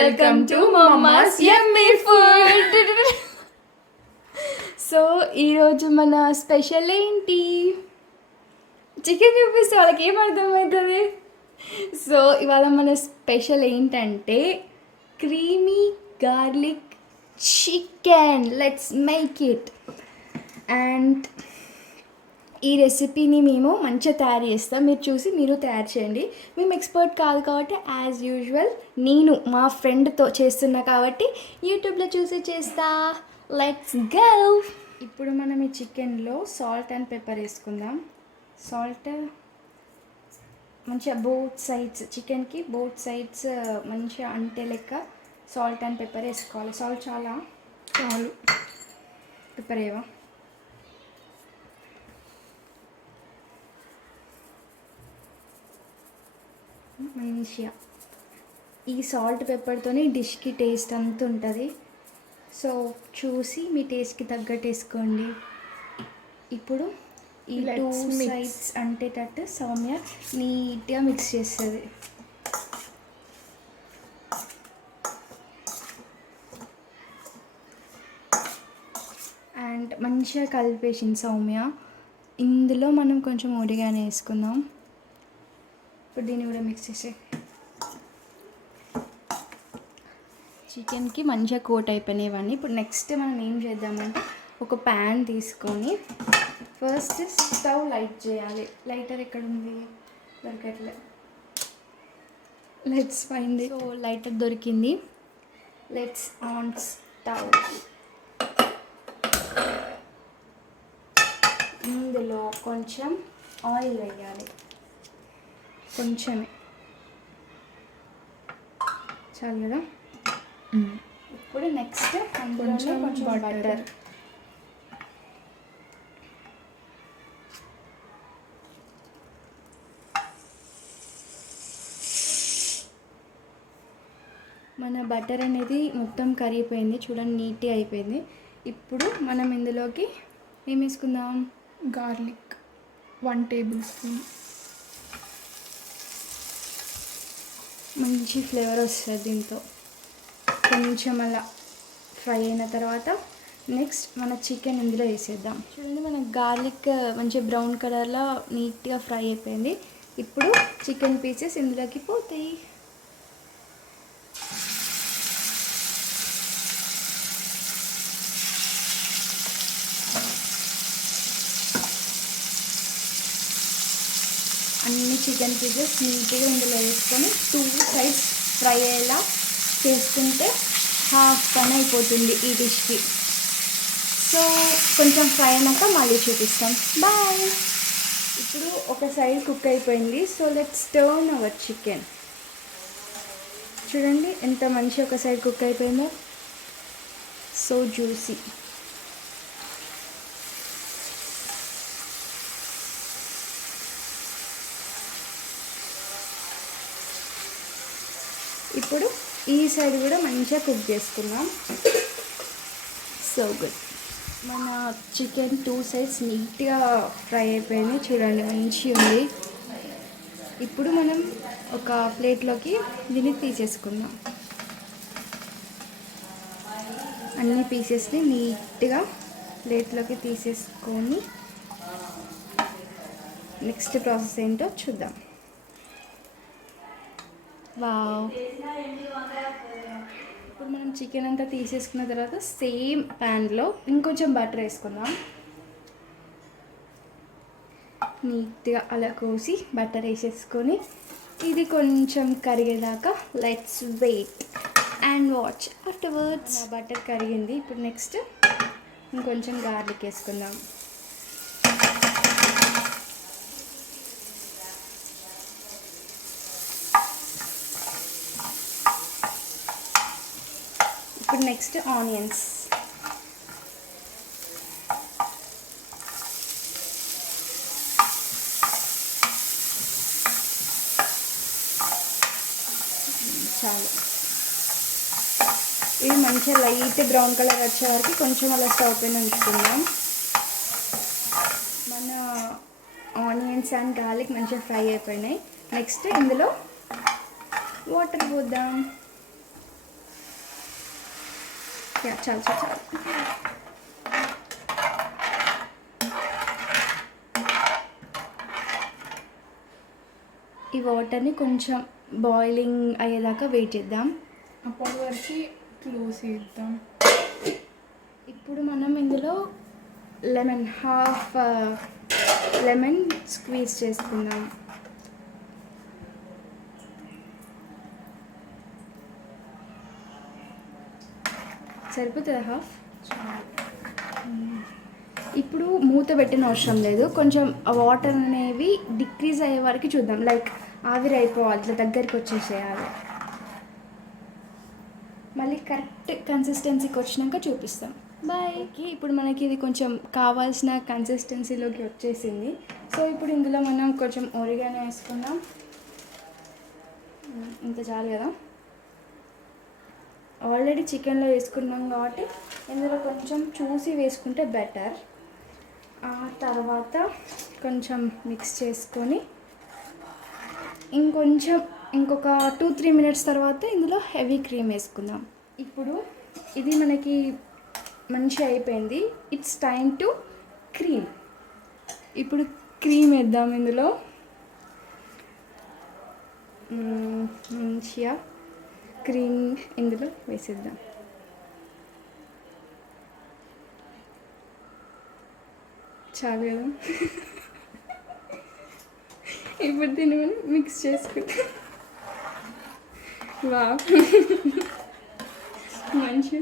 welcome to Mama's Yummy Food. So ఈరోజు మన special ఏంటి? చికెన్ చూపిస్తే వాళ్ళకి ఏం అర్థమవుతుంది? సో ఇవాళ మన స్పెషల్ ఏంటంటే creamy garlic chicken. Let's make it. And ఈ రెసిపీని మేము మంచిగా తయారు చేస్తాం. మీరు చూసి మీరు తయారు చేయండి. మేము ఎక్స్పర్ట్ కాదు కాబట్టి యాజ్ యూజువల్ నేను మా ఫ్రెండ్తో చేస్తున్నా కాబట్టి యూట్యూబ్లో చూసి చేస్తా. Let's go. ఇప్పుడు మనం ఈ చికెన్లో సాల్ట్ అండ్ పెప్పర్ వేసుకుందాం. సాల్ట్ మంచిగా బోత్ సైడ్స్, చికెన్కి బోత్ సైడ్స్ మంచిగా అంటే లెక్క సాల్ట్ అండ్ పెప్పర్ వేసుకోవాలి. సాల్ట్ చాలు, పెప్పర్ ఏవా. మంచిగా ఈ సాల్ట్ పెప్పర్తోనే డిష్కి టేస్ట్ అంత ఉంటుంది. సో చూసి మీ టేస్ట్కి తగ్గట్టు వేసుకోండి. ఇప్పుడు ఈ టూ సైడ్స్ అంటేటట్టు సౌమ్య నీట్గా మిక్స్ చేస్తుంది. అండ్ మంచిగా కలిపేసింది సౌమ్య. ఇందులో మనం కొంచెం ఒడిగానే వేసుకుందాం. ఇప్పుడు దీన్ని కూడా మిక్స్ చేసే. చికెన్కి మంచిగా కోట్ అయిపోయినాయి ఇవన్నీ. ఇప్పుడు నెక్స్ట్ మనం ఏం చేద్దామంటే ఒక ప్యాన్ తీసుకొని ఫస్ట్ స్టవ్ లైట్ చేయాలి. లైటర్ ఎక్కడ ఉంది? దొరకట్లే. Let's find it. So lighter దొరికింది. Let's on stove. ఇందులో కొంచెం ఆయిల్ వేయాలి, కొంచెమే చాలు కదా. ఇప్పుడు నెక్స్ట్ అందులో కొంచెం బటర్. మన బటర్ అనేది మొత్తం కరిగిపోయింది చూడండి, నీట్గా అయిపోయింది. ఇప్పుడు మనం ఇందులోకి ఏం వేసుకుందాం? Garlic 1 table spoon. మంచి ఫ్లేవర్ వస్తుంది దీంతో. కొంచెం అలా ఫ్రై అయిన తర్వాత నెక్స్ట్ మన చికెన్ ఇందులో వేసేద్దాం. చూడండి మన గార్లిక్ మంచి బ్రౌన్ కలర్లో నీట్గా ఫ్రై అయిపోయింది. ఇప్పుడు చికెన్ పీసెస్ ఇందులోకి పోతాయి. అన్ని చికెన్ పీసెస్ నీట్గా ఇందులో వేసుకొని 2 సైడ్స్ ఫ్రై అయ్యేలా చేసుకుంటే హాఫ్ పని అయిపోతుంది ఈ డిష్కి. సో కొంచెం ఫ్రై అయినాక మళ్ళీ చూపిస్తాం. బాయ్. ఇప్పుడు ఒక సైడ్ కుక్ అయిపోయింది. So let's turn our chicken. చూడండి ఎంత మంచి ఒక సైడ్ కుక్ అయిపోయిందో. So juicy. ఇప్పుడు ఈ సైడ్ కూడా మంచిగా కుక్ చేసుకుందాం. So good. మన చికెన్ 2 సైడ్స్ నీట్గా ఫ్రై అయిపోయింది చూడండి, మంచిగా ఉంది. ఇప్పుడు మనం ఒక ప్లేట్లోకి దీన్ని తీసేసుకుందాం. అన్ని పీసెస్ని నీట్గా ప్లేట్లోకి తీసేసుకొని నెక్స్ట్ ప్రాసెస్ ఏంటో చూద్దాం. వావ్. ఇప్పుడు మనం చికెన్ అంతా తీసేసుకున్న తర్వాత సేమ్ ప్యాన్లో ఇంకొంచెం బటర్ వేసుకుందాం. నీట్గా అలా కోసి బటర్ వేసేసుకొని ఇది కొంచెం కరిగేదాకా let's wait and watch afterwards. Butter కరిగింది. ఇప్పుడు నెక్స్ట్ ఇంకొంచెం గార్లిక్ వేసుకుందాం. ఇప్పుడు నెక్స్ట్ ఆనియన్స్. చాలు. ఇవి మంచిగా లైట్ బ్రౌన్ కలర్ వచ్చే వరకు కొంచెం అలా స్టవ్ పైన ఉంచుకుందాం. మన ఆనియన్స్ అండ్ గార్లిక్ మంచిగా ఫ్రై అయిపోయినాయి. నెక్స్ట్ ఇందులో వాటర్ పోద్దాం. యా చాలు చాలు చాలు. ఈ వాటర్ని కొంచెం బాయిలింగ్ అయ్యేదాకా వెయిట్ చేద్దాం. అప్పటి వరకు క్లోజ్ చేద్దాం. ఇప్పుడు మనం ఇందులో హాఫ్ లెమన్ స్క్వీజ్ చేసుకుందాం. సరిపోతుందా హాఫ్? ఇప్పుడు మూత పెట్టిన అవసరం లేదు, కొంచెం వాటర్ అనేవి డిక్రీజ్ అయ్యే వరకు చూద్దాం. లైక్ ఆవిరి అయిపోవాలి, ఇట్లా దగ్గరికి వచ్చేసేయాలి. మళ్ళీ కరెక్ట్ కన్సిస్టెన్సీకి వచ్చినాక చూపిస్తాం. బాయ్కి ఇప్పుడు మనకి ఇది కొంచెం కావాల్సిన కన్సిస్టెన్సీలోకి వచ్చేసింది. సో ఇప్పుడు ఇందులో మనం కొంచెం ఒరిగానో వేసుకుందాం. ఇంత చాలు కదా. ఆల్రెడీ చికెన్లో వేసుకున్నాం కాబట్టి ఇందులో కొంచెం చూసి వేసుకుంటే బెటర్. ఆ తర్వాత కొంచెం మిక్స్ చేసుకొని ఇంకొక 2-3 మినిట్స్ తర్వాత ఇందులో హెవీ క్రీమ్ వేసుకుందాం. ఇప్పుడు ఇది మనకి మంచిగా అయిపోయింది. It's time to cream. ఇప్పుడు క్రీమ్ వేద్దాం ఇందులో. మంచిగా క్రీమ్ ఇందులో వేసేద్దాం. చాలు కదా. ఇప్పుడు దీన్ని మనం మిక్స్ చేసుకుంటాం. వా మంచిగా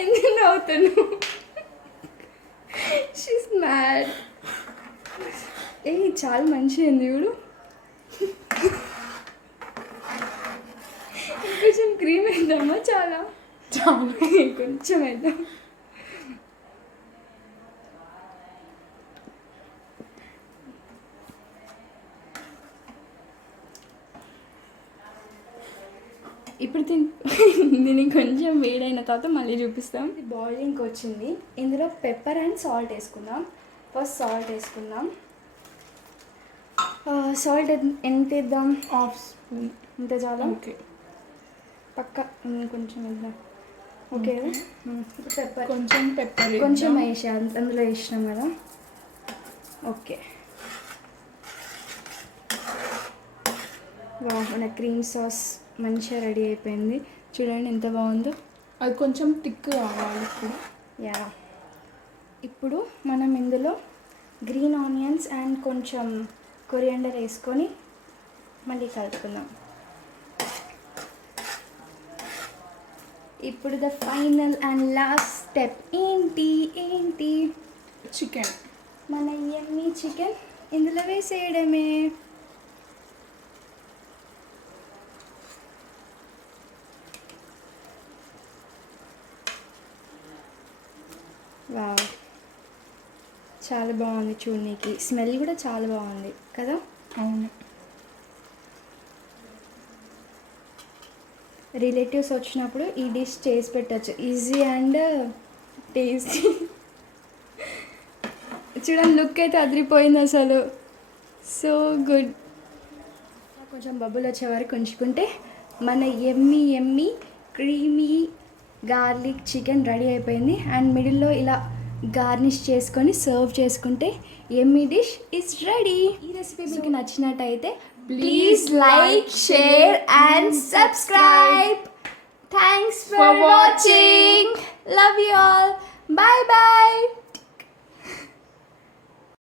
ఎందుకు నవ్వుతాను? She's mad. చాలా మంచిగా ఉంది చూడు. కొంచెం క్రీమ్ వేద్దామా? చాలా కొంచెం వేద్దాం. ఇప్పుడు దీన్ని కొంచెం వేడైన తర్వాత మళ్ళీ చూపిస్తాం. ఇది బాయిలింగ్కి వచ్చింది. ఇందులో పెప్పర్ అండ్ సాల్ట్ వేసుకుందాం. ఫస్ట్ సాల్ట్ వేసుకుందాం. సాల్ట్ ఎంత వేద్దాం? Half spoon. ఇంత చాలా? ఓకే. పక్క కొంచెం వేద్దాం. ఓకే. పెప్పర్ కొంచెం వేసా, అందులో వేసినాం కదా. ఓకే. మన క్రీమ్ సాస్ మంచిగా రెడీ అయిపోయింది. చూడండి ఎంత బాగుందో. అది కొంచెం థిక్ కావాలి ఇప్పుడు. యా. ఇప్పుడు మనం ఇందులో గ్రీన్ ఆనియన్స్ అండ్ కొంచెం కొరియాండర్ వేసుకొని మళ్ళీ కలుపుకుందాం. ఇప్పుడు the final and last step ఏంటి? చికెన్. మన యమ్మీ చికెన్ ఇందులో వేసేయడమే. వావ్, చాలా బాగుంది చూడనీకి. స్మెల్ కూడా చాలా బాగుంది కదా. అవును. రిలేటివ్స్ వచ్చినప్పుడు ఈ డిష్ చేసి పెట్టచ్చు. Easy and tasty. చూడండి లుక్ అయితే అదిరిపోయింది అసలు. So good. కొంచెం బబుల్ వచ్చే వరకు ఉంచుకుంటే మన యమ్మీ క్రీమీ గార్లిక్ చికెన్ రెడీ అయిపోయింది. అండ్ మిడిల్లో ఇలా గార్నిష్ చేసుకొని సర్వ్ చేసుకుంటే యమ్మీ డిష్ ఇస్ రెడీ. ఈ రెసిపీ మీకు నచ్చినట్టయితే please like, share and subscribe. Thanks for watching. Love you all. Bye bye.